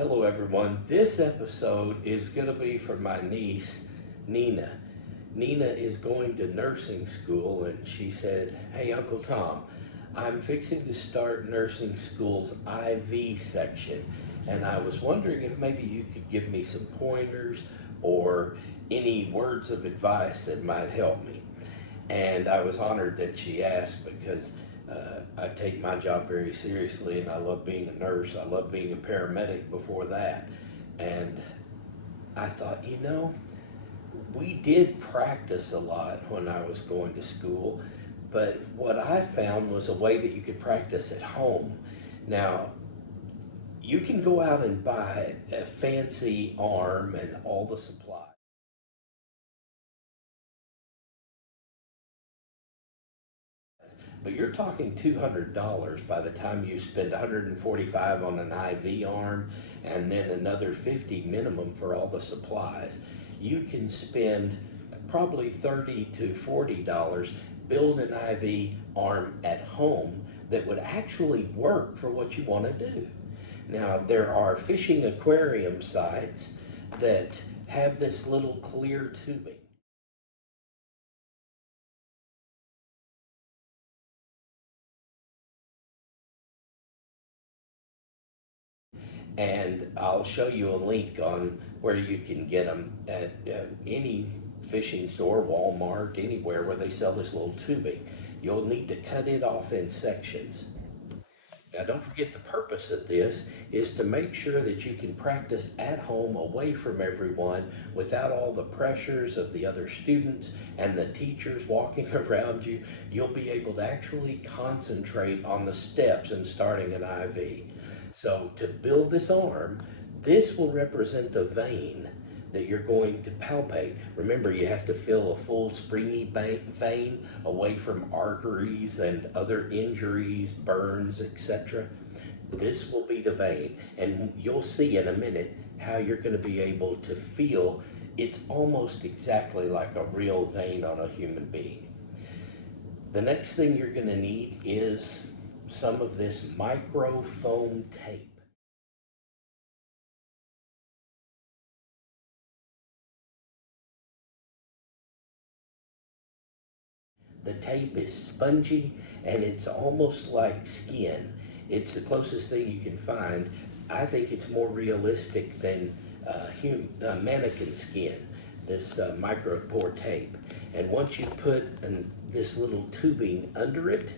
Hello everyone. This episode is going to be for my niece, Nina. Nina is going to nursing school and she said, "Hey Uncle Tom, I'm fixing to start nursing school's IV section and I was wondering if maybe you could give me some pointers or any words of advice that might help me." And I was honored that she asked because I take my job very seriously and I love being a nurse. I love being a paramedic before that. And I thought, we did practice a lot when I was going to school, but what I found was a way that you could practice at home. Now, you can go out and buy a fancy arm and all the supplies. But you're talking $200 by the time you spend $145 on an IV arm and then another $50 minimum for all the supplies. You can spend probably $30 to $40, build an IV arm at home that would actually work for what you want to do. Now, there are fishing aquarium sites that have this little clear tubing. And I'll show you a link on where you can get them at any fishing store, Walmart, anywhere where they sell this little tubing. You'll need to cut it off in sections. Now don't forget, the purpose of this is to make sure that you can practice at home away from everyone without all the pressures of the other students and the teachers walking around you. You'll be able to actually concentrate on the steps in starting an IV. So to build this arm, this will represent the vein that you're going to palpate. Remember, you have to feel a full springy vein away from arteries and other injuries, burns, etc. This will be the vein, and you'll see in a minute how you're going to be able to feel it's almost exactly like a real vein on a human being. The next thing you're going to need is some of this microfoam tape. The tape is spongy and it's almost like skin. It's the closest thing you can find. I think it's more realistic than mannequin skin, this micropore tape. And once you put this little tubing under it,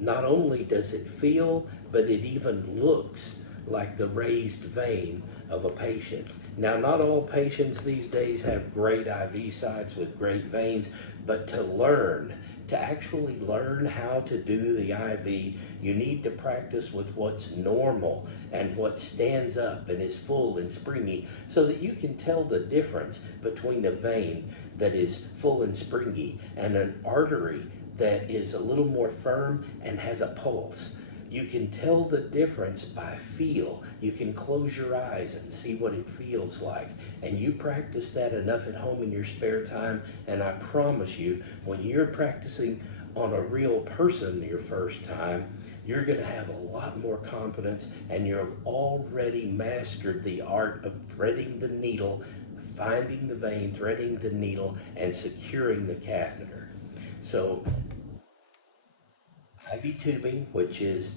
not only does it feel, but it even looks like the raised vein of a patient. Now, not all patients these days have great IV sites with great veins, but to actually learn how to do the IV, you need to practice with what's normal and what stands up and is full and springy so that you can tell the difference between a vein that is full and springy and an artery that is a little more firm and has a pulse. You can tell the difference by feel. You can close your eyes and see what it feels like. And you practice that enough at home in your spare time, and I promise you, when you're practicing on a real person your first time, you're going to have a lot more confidence, and you've already mastered the art of threading the needle, finding the vein, threading the needle, and securing the catheter. So IV tubing, which is,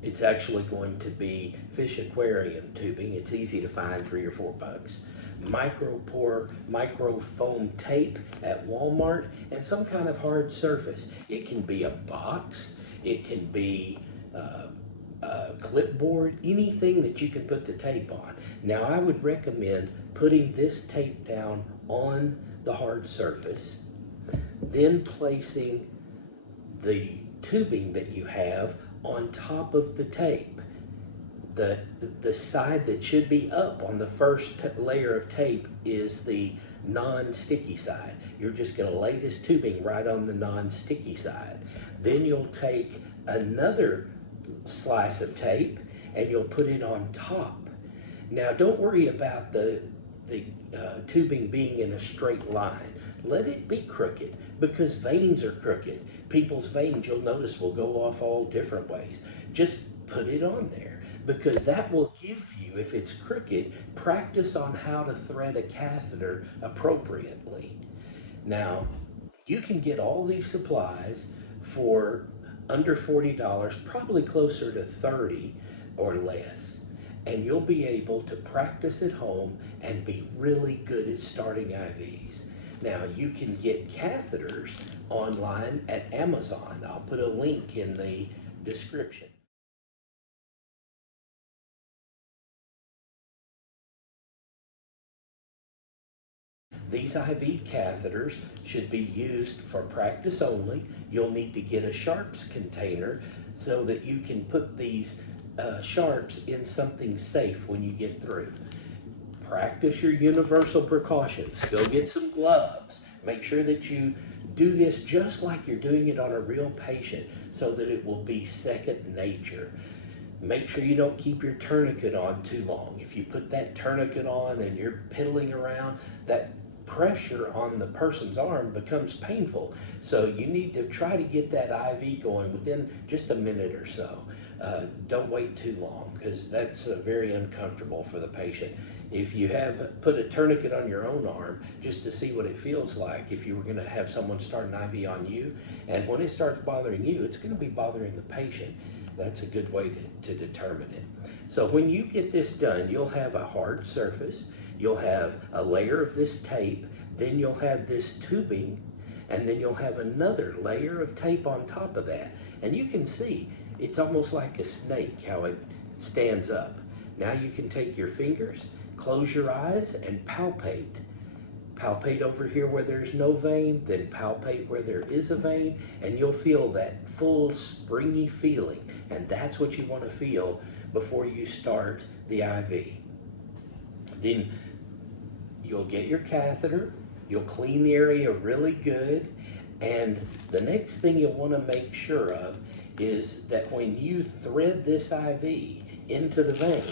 it's actually going to be fish aquarium tubing. It's easy to find, $3 or $4. Microfoam tape at Walmart, and some kind of hard surface. It can be a box, it can be a clipboard, anything that you can put the tape on. Now, I would recommend putting this tape down on the hard surface, then placing the tubing that you have on top of the tape. The side that should be up on the first layer of tape is the non-sticky side. You're just going to lay this tubing right on the non-sticky side. Then you'll take another slice of tape and you'll put it on top. Now, don't worry about the tubing being in a straight line. Let it be crooked, because veins are crooked. People's veins, you'll notice, will go off all different ways. Just put it on there. because that will give you, if it's crooked, practice on how to thread a catheter appropriately. Now, you can get all these supplies for under $40, probably closer to 30 or less. And you'll be able to practice at home and be really good at starting IVs. Now, you can get catheters online at Amazon. I'll put a link in the description. These IV catheters should be used for practice only. You'll need to get a sharps container so that you can put these sharps in something safe when you get through. Practice your universal precautions. Go get some gloves. Make sure that you do this just like you're doing it on a real patient so that it will be second nature. Make sure you don't keep your tourniquet on too long. If you put that tourniquet on and you're piddling around, that pressure on the person's arm becomes painful. So you need to try to get that IV going within just a minute or so. Don't wait too long, because that's very uncomfortable for the patient. If you have put a tourniquet on your own arm just to see what it feels like if you were going to have someone start an IV on you, and when it starts bothering you, it's going to be bothering the patient. That's a good way to determine it. So when you get this done, you'll have a hard surface, you'll have a layer of this tape, then you'll have this tubing, and then you'll have another layer of tape on top of that. And you can see it's almost like a snake how it stands up. Now you can take your fingers, close your eyes, and palpate. Palpate over here where there's no vein, then palpate where there is a vein, and you'll feel that full springy feeling. And that's what you want to feel before you start the IV. Then you'll get your catheter, you'll clean the area really good, and the next thing you'll want to make sure of is that when you thread this IV into the vein,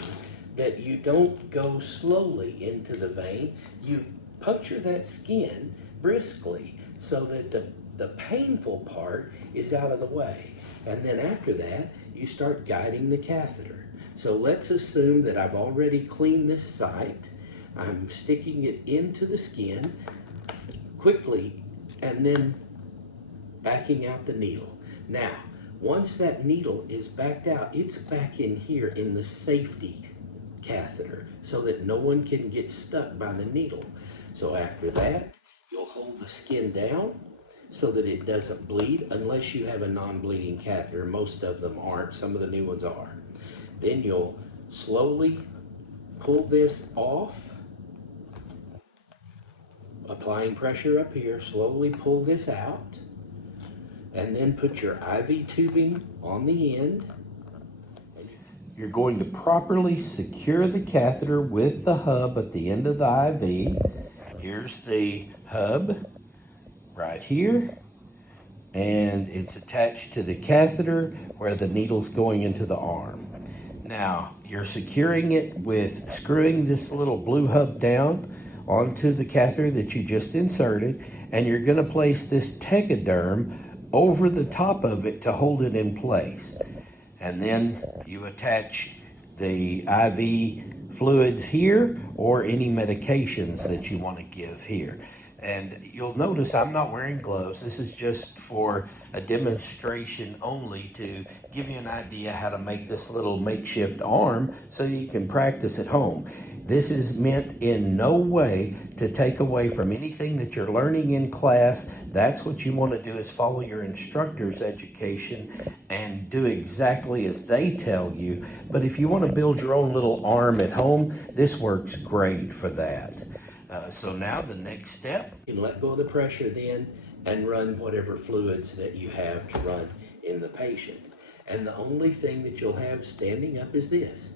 that you don't go slowly into the vein. You puncture that skin briskly so that the painful part is out of the way. And then after that, you start guiding the catheter. So let's assume that I've already cleaned this site. I'm sticking it into the skin quickly and then backing out the needle. Now, once that needle is backed out, it's back in here in the safety catheter so that no one can get stuck by the needle. So after that, you'll hold the skin down so that it doesn't bleed unless you have a non-bleeding catheter. Most of them aren't, some of the new ones are. Then you'll slowly pull this off, applying pressure up here, slowly pull this out, and then put your IV tubing on the end. You're going to properly secure the catheter with the hub at the end of the IV. Here's the hub right here, and it's attached to the catheter where the needle's going into the arm. Now, you're securing it with screwing this little blue hub down onto the catheter that you just inserted, and you're going to place this tegaderm over the top of it to hold it in place. And then you attach the IV fluids here or any medications that you want to give here. And you'll notice I'm not wearing gloves. This is just for a demonstration only to give you an idea how to make this little makeshift arm so you can practice at home. This is meant in no way to take away from anything that you're learning in class. That's what you want to do, is follow your instructor's education and do exactly as they tell you. But if you want to build your own little arm at home, this works great for that. So now the next step, you can let go of the pressure then and run whatever fluids that you have to run in the patient. And the only thing that you'll have standing up is this.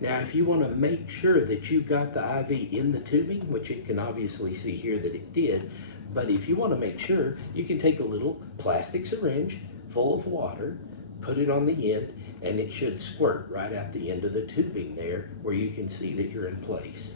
Now, if you want to make sure that you got the IV in the tubing, which you can obviously see here that it did, but if you want to make sure, you can take a little plastic syringe full of water, put it on the end, and it should squirt right out the end of the tubing there where you can see that you're in place.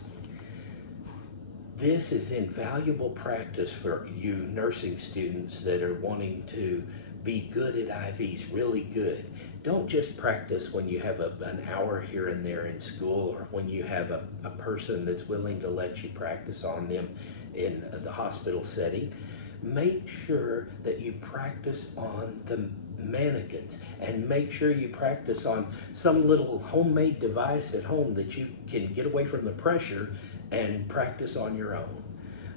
This is invaluable practice for you nursing students that are wanting to be good at IVs, really good. Don't just practice when you have an hour here and there in school, or when you have a person that's willing to let you practice on them in the hospital setting. Make sure that you practice on the mannequins, and make sure you practice on some little homemade device at home that you can get away from the pressure and practice on your own.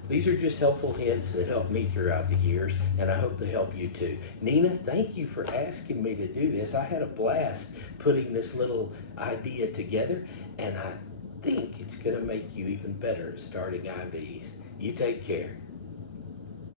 These are just helpful hints that helped me throughout the years, and I hope they help you too. Nina, thank you for asking me to do this. I had a blast putting this little idea together, and I think it's going to make you even better at starting IVs. You take care.